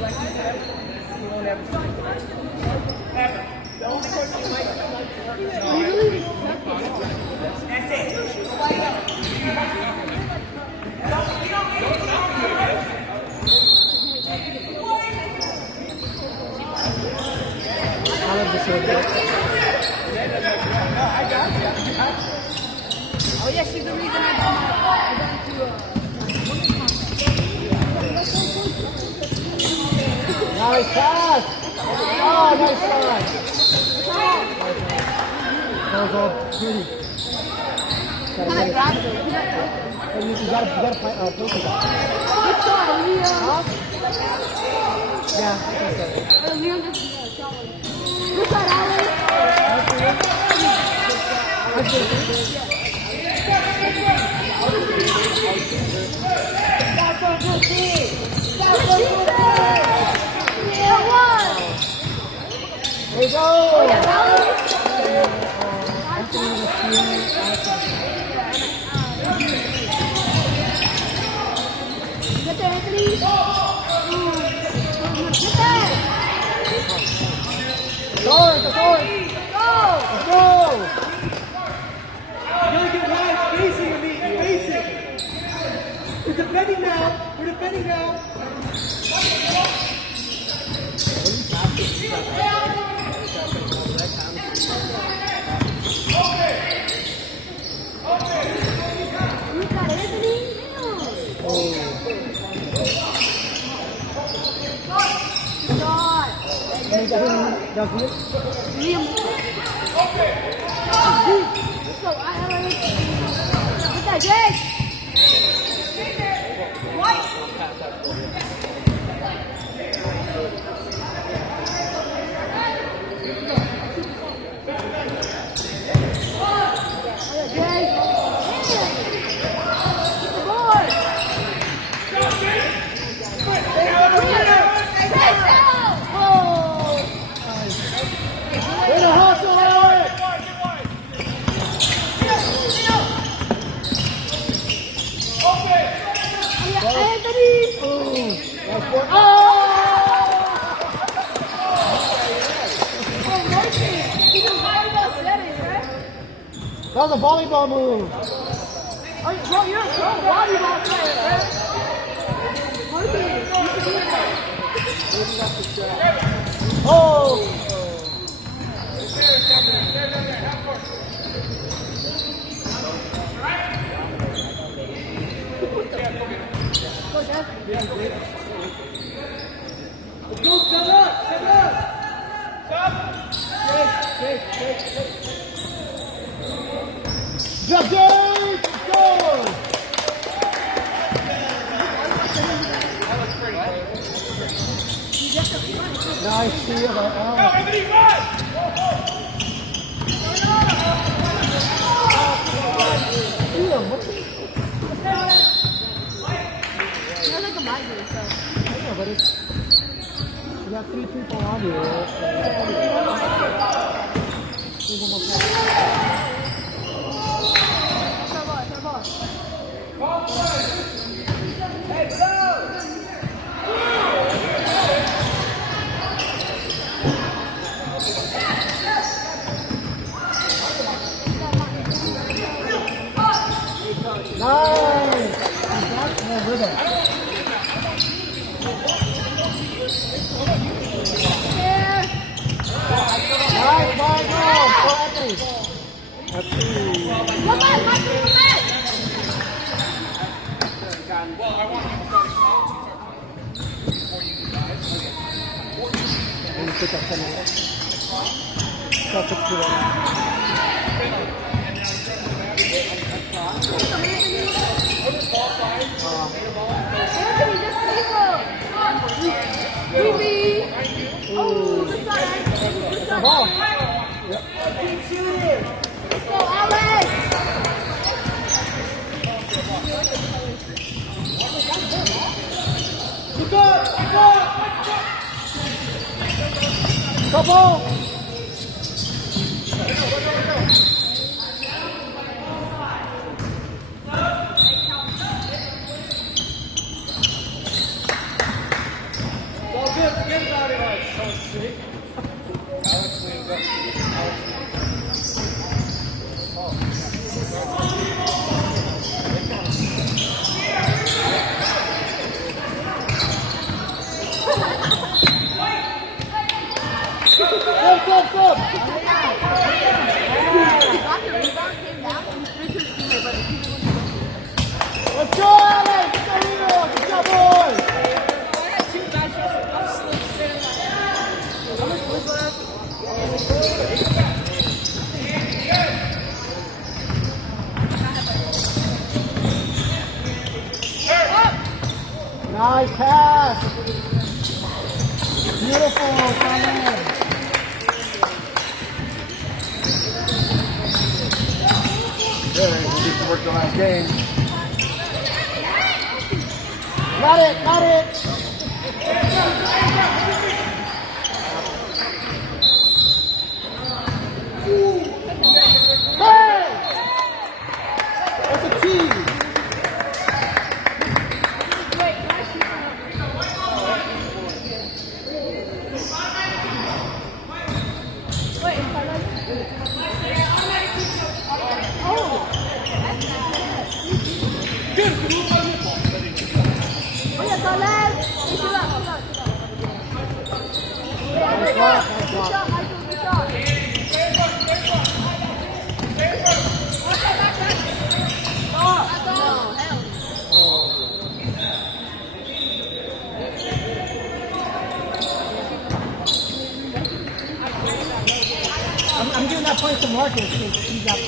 like you said, you won't ever see it. Ever. The only person you might feel like you're working on. That's it. Light up. You don't need to. I love this one. I got you. Oh yeah, she's the reason I went to Nice pass! Oh, nice pass! That was all pretty. kind of grabbed her. You gotta play with that. Good shot, Leo. Huh? Yeah, I think so. Leo just shot one. Good shot, Alex. That's a good team. There you go! Oh, yeah, Alex. Get there, Anthony. Get there. Let's go! Go. Go! You gotta get wide spacing of me. Spacing. We're defending now. You got Anthony. Shot. Doesn't it? Liam. Let's go, Alex. Get that, Jake. Way to hustle, Alex! Anthony! Ooh, nice boy. Oh! Oh, Marcy! He's a volleyball setting, right? That was a volleyball move. Oh, bro, you're a pro volleyball player, right? Marcy, you can do that. Oh! Go, Jeff. Let's go, set up. Jump, Dave! Go! Nice steal by Alex. Liam, what the... You're like a migrant, so. I know, but it's... We got 3 people on here. Here's one more pass. Throw ball. Hey, go! Nice! He's got more rhythm. Nice, Michael! For Anthony. That's 2. Come on, Michael, come on! And pick up 10 minutes. That's 6 to 1. Anthony, just people! Oh, good shot, Anthony. Good shot. Ball. Keep shooting. Let's go, Alex! Couple! good. Forget about it. Oh, so sick. Alex leans up. Stop! Let's go, Alex! Good job, boys! Nice pass! Beautiful, Colin! Good, we need to work the last game. Got it! Hey! That's a key! I'm giving that point to Marcus because he got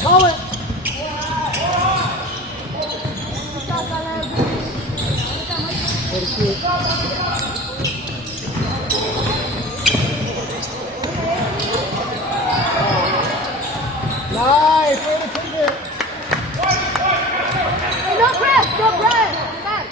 Call it! Nice! Way to take it! No press! Back!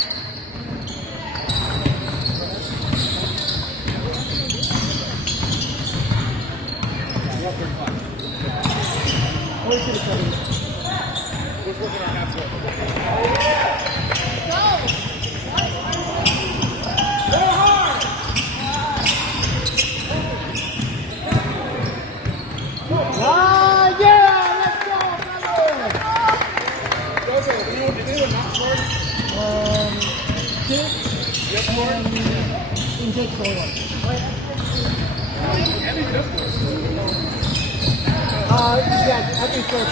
Yeah, I think so too.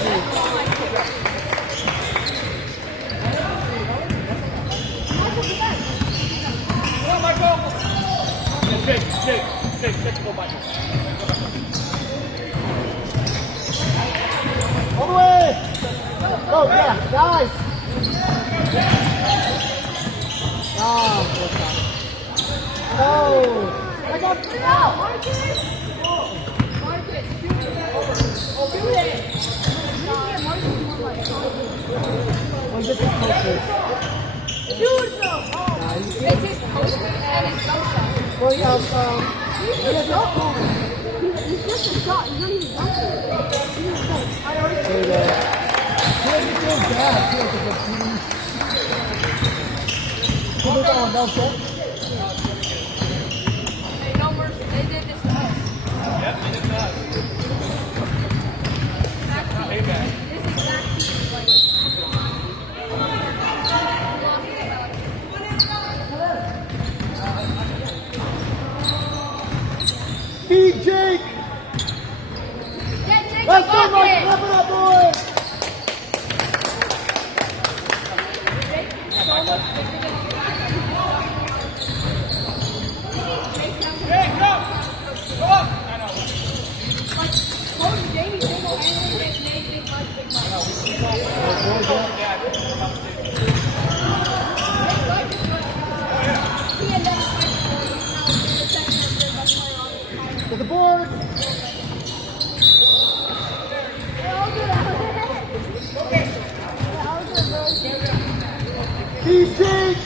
All the way! Oh, yeah, nice! Oh, I got 3 out! This is posters. This is posters and Well, yeah, he has a He's just a shot. He's not even jumping. He's just like, I already There you go. He feels bad, too, because of Put it on, that's it. Hey, no mercy. They did this to us. Yep, it is us. Payback. This exact team, like, Feed Jake! yeah, take Let's the go, Mike! bucket. Flip it up, boys! So much bigger than Hey, go! Go up! I know. Cody, Jamie, single-handedly makes Nate think much big money. Yeah, He had never played before. He's now in the second and third best player on the team. To the board! I'll do that. I'll do it, bro. Feed Jake!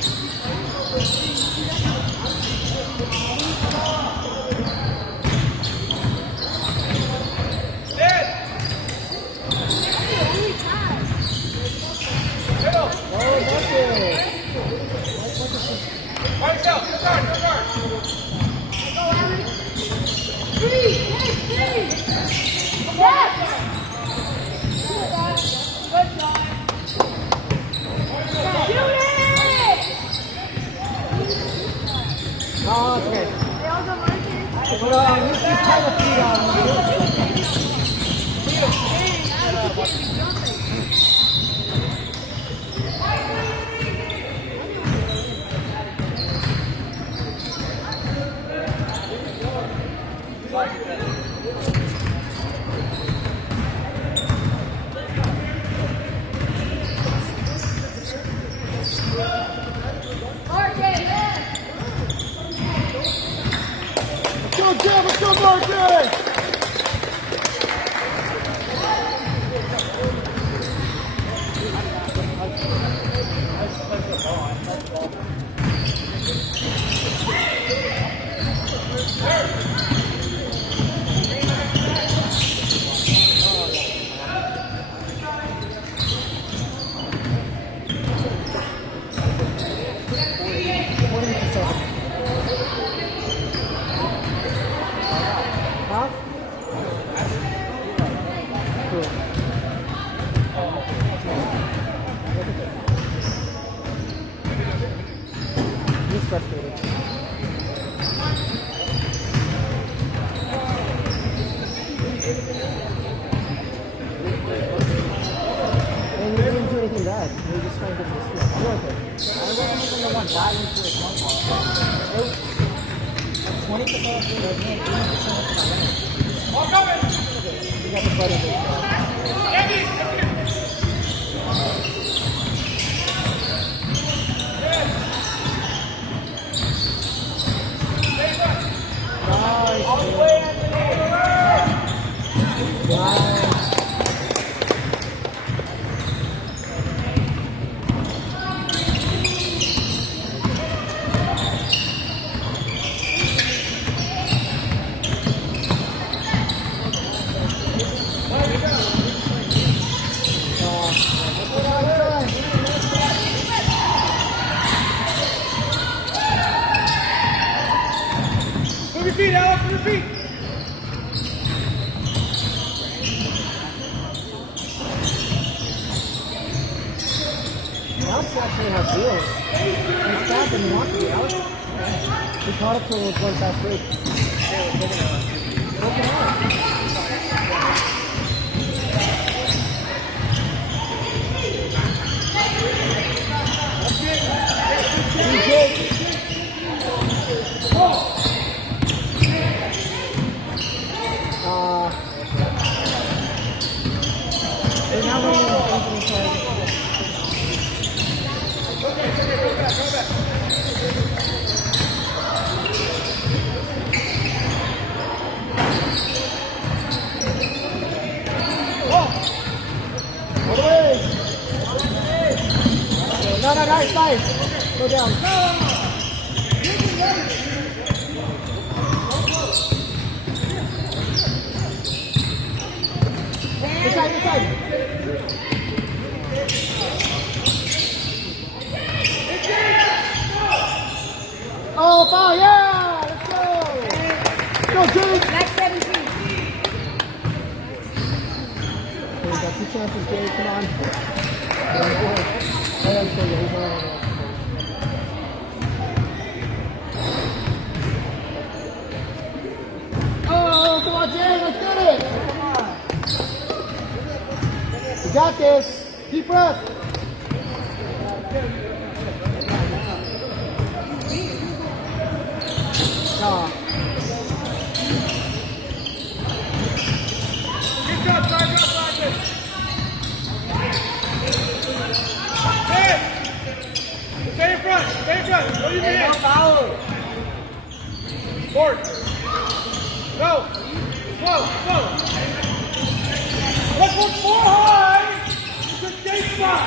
Dead! Middle! Oh, that's it! By yourself, your guard, your guard. Three! Yes! Good job. Shoot it! No, it's okay. They all go merchant. But, he's kind of feed on him. Let's go, Jim! Let's go, Marcus! Huh? Cool. He's frustrated. And we didn't do anything bad. We were just trying to get this field. You're okay. I wasn't even the one diving into a one ball. 20% of the game, 80% of the All coming! You got the butt of it. Andy, come here. Nice. All the way, Anthony. Nice. Move your feet, Alex, move your feet. Alex actually has wheels. He's fast and he wants to be Alex. He caught up to him with one fast break. Look at they're now running in the side. No, nice. Go down. Oh, foul, yeah! Let's go! Go, James! Like 17. Okay, we got 2 chances, Jay. Come on. Oh, let's go. Yeah, he's on. Oh, come on, Jay. Let's get it. Come on. You got this. Deep breath. No. Good job, try to drop like this. Hey! Stay in front, stay in front. What do you mean? Foul. Forward. Go. Slow, slow. Let's look four high. It's a deep spot.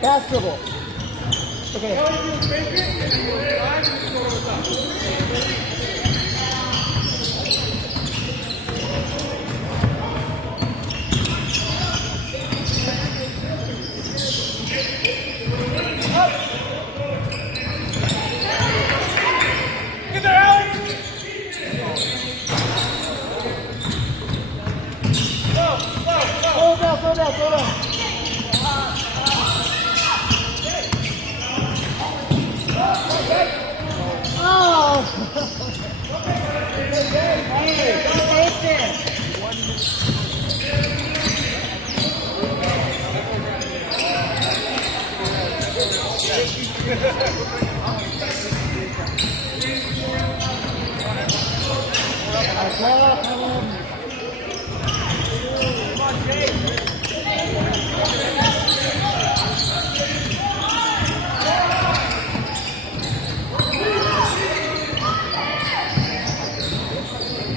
Pass dribble. Okay. All you do is fake it, and then you drive and you go to the top. Get there, Alex! Go, go, go! Slow down, slow down, slow down. Oh! Hey, don't taste it.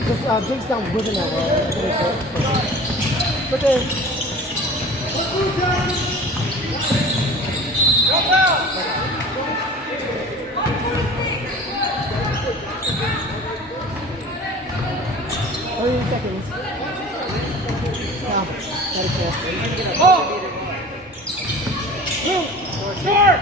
Just Jake's down with it now, okay. Jump out! 30 seconds. Yeah, that is fair. Oh! Blue! Short!